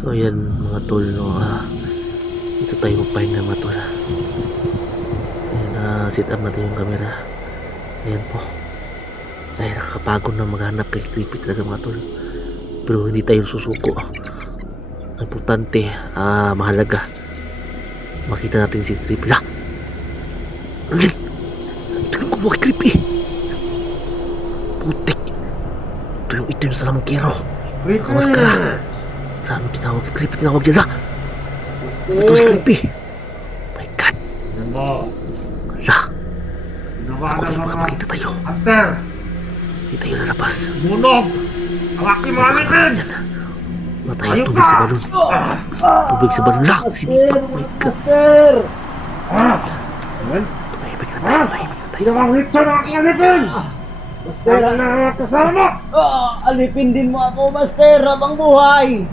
So ayan mga tol, no, dito tayo magpahinga mga tol. Ayan, sit up natin yung camera. Ayan po, ay nakakapagod na maghanap kay creepy talaga mga tol, pero hindi tayo susuko. Ang importante, mahalaga makita natin si creepy. Angel, tingnan ko mo kay creepy. Putik, ito yung salamangkero, kamaskara. Saan mo tinawag si creepy? Tinawag niya na ito si creepy. My God, ala, ako na makakita tayo. Hindi tayo lalabas. Bunog! Ang aking mga litin! Wala tayong tubig sa balon. Tubig sa balon lang. Sinipak. My God. Tumahimik na tayo. Ginawang litson ang aking alipin! Wala na ang kasama! Alipin din mo ako, Master, habang buhay.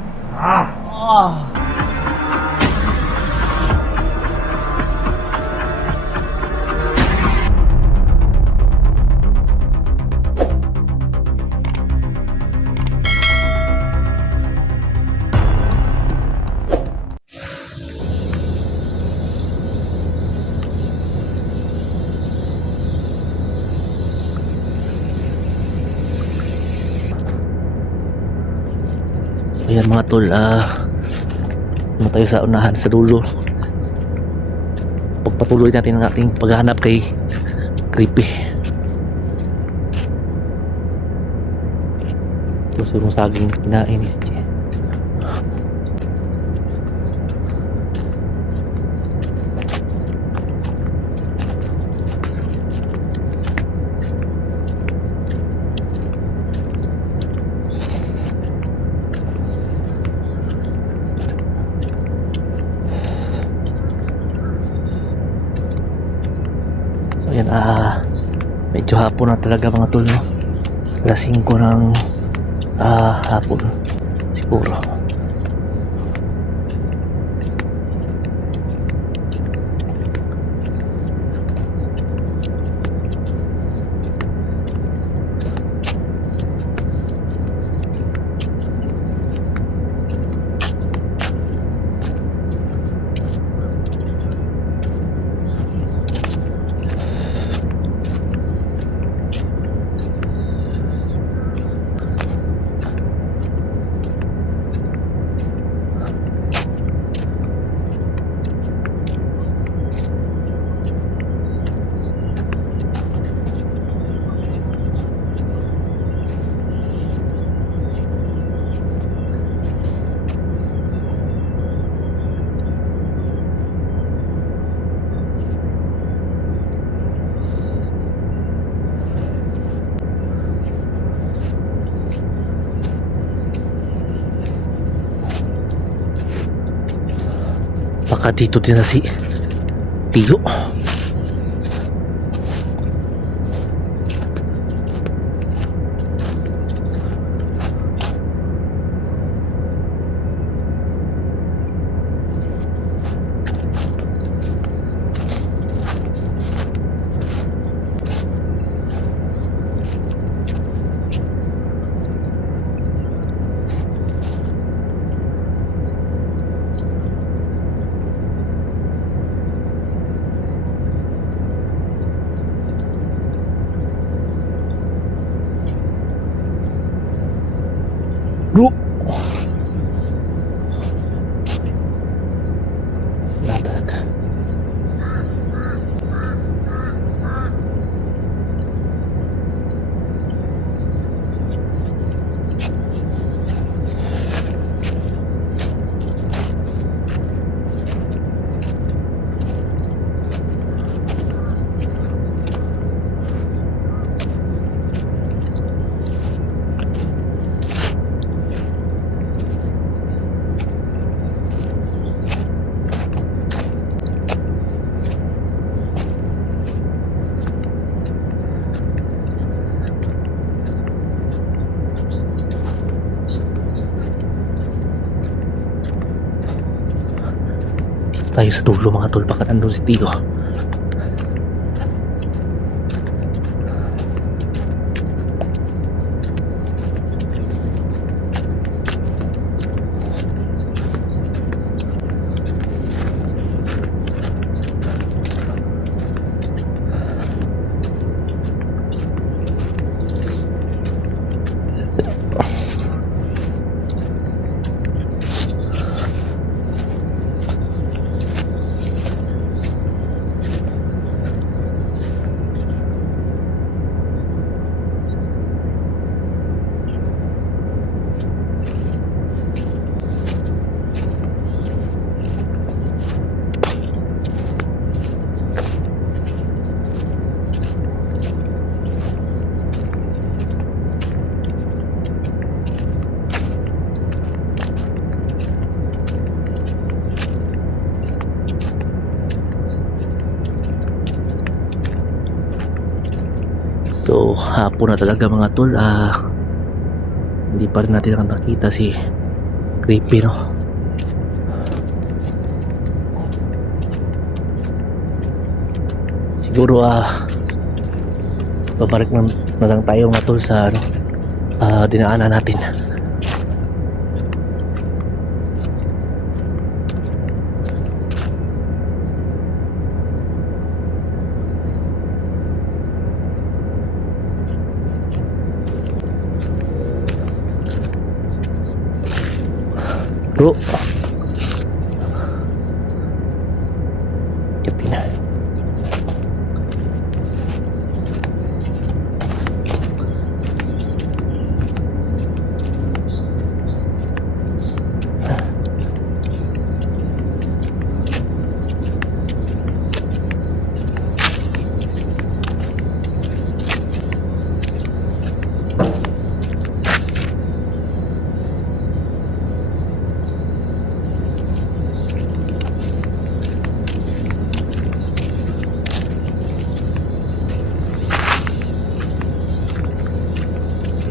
Ayan mga tol, ano tayo sa unahan sa dulo. Pagpatuloy natin ang ating paghahanap kay creepy. Ito yung saging kinain ni Jen. Ayan, medyo hapon na talaga mga tol, no? Alas 5 ng hapon siguro. Baka dito din na si Tiyo. Bro, latag. Tayo sa dulo mga tol, baka nandun si Tiyo. hapon na talaga mga tol. Hindi pa rin natin nakita si Creepy, no? Siguro babalik na lang tayo mga tol sa ano, dinaanan natin. Bro, gabi na.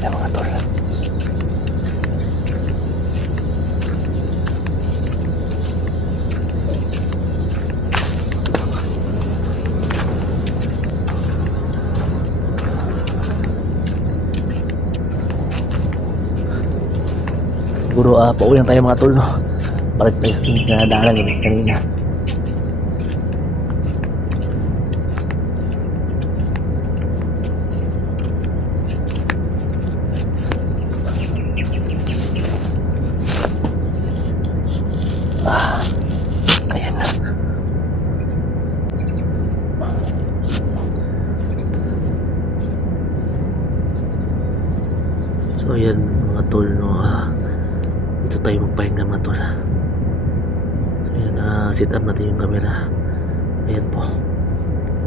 Yan mga tol. Siguro pauwi lang tayo mga tol, no? Balik tayo sa pinagdaanan kanina. Ayan na. So ayan mga tol, no? Dito tayo magpahinga mga tol. So ayan, set up natin yung camera. Ayan po.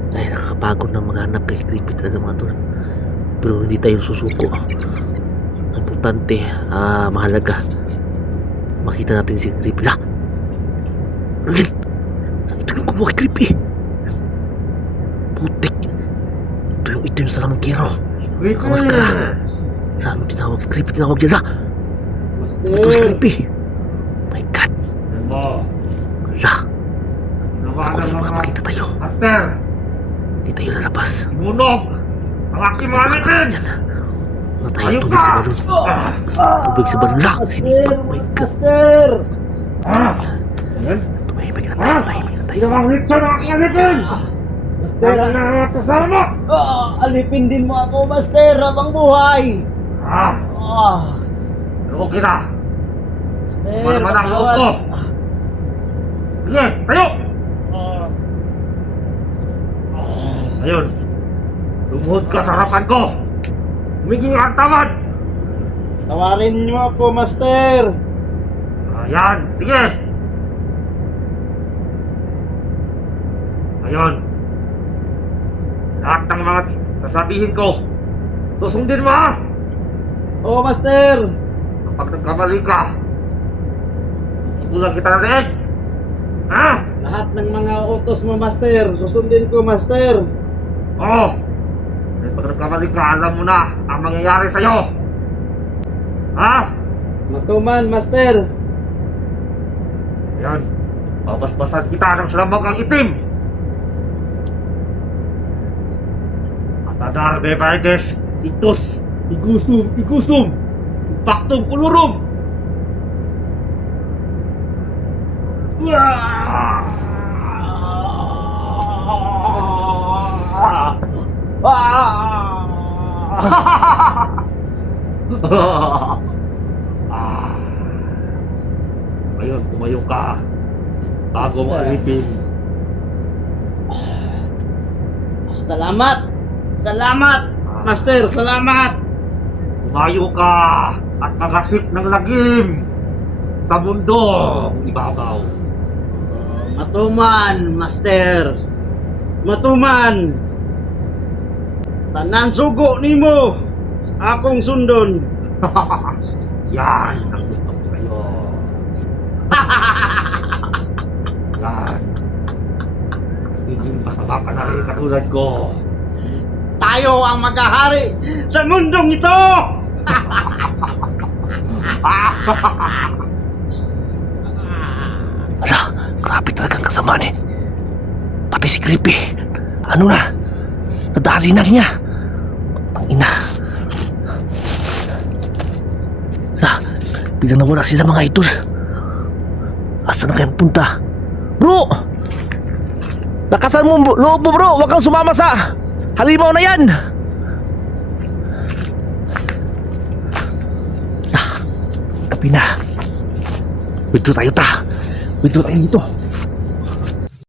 Ay, nakakapagod na maghanap kay Creepy talaga mga tol. Pero hindi tayo susuko. Ang importante, mahalaga makita natin si Creepy. Rangel, ito yung kumuha kay Creepy. Putik. Ito yung itim sa lamang kiro. Kawas ka. Ano tinawag? Creepy tinawag yan, ito si Creepy. My God. Wala. Ako na makakita tayo. Master, Hindi tayo lalabas. bunog ang aking mga litin! Yan. Wala tayo tubig sa balon. Tubig sa balon lang. Sinipak. My God. Master! Tumahimik na tayo. Tumahimik na tayo. Ginawang litso ng aking litin! Master, Kaya na kasama! alipin din mo ako, Master, habang buhay! Ah, okay na! Master, Wala ba na ang loob ko? Sige, tayo! Ayun, lumuhod ka sa harapan ko! Humiging ang tamad! Tawarin niyo ako, Master! Ayan, sige! Ayun, lahat ng mga sasabihin ko, susundin mo ha! Oo, Master! Kapag nagkamali ka, ikulang kita na rin! Ha? Lahat ng mga utos mo, Master, susundin ko, Master! Oo! Dahil pag nagkamali ka, alam mo na ang mangyayari sa'yo! Ha? Matuman, Master! Ayan, babasbasan kita ng salamagang itim! Atadar bebaydes, itos, igusum, impaktong kulurum! Ngayon, tumayo ka bago mo alipin. Salamat! Salamat! Master, salamat! Tumayo ka at magasip ng lagim sa mundong ibabaw. Matuman, Master! Matuman! Tanan sugo nimo! Akong sundon! Yan ang gusto ko sa'yo. Yan. Hindi masama ka na rin katulad ko. Tayo ang maghahari sa mundong ito! Ala, grabe talagang kasamaan eh. Pati si Creepy. Ano na? Nadali na niya. Ang ina. Ala, biglang nawala sila mga idol. Asa na kayang punta? Bro! Lakasan mo loob mo bro. Huwag kang sumama sa halimaw na yan. Gabi na. Withdraw tayo ta. Withdraw tayo dito.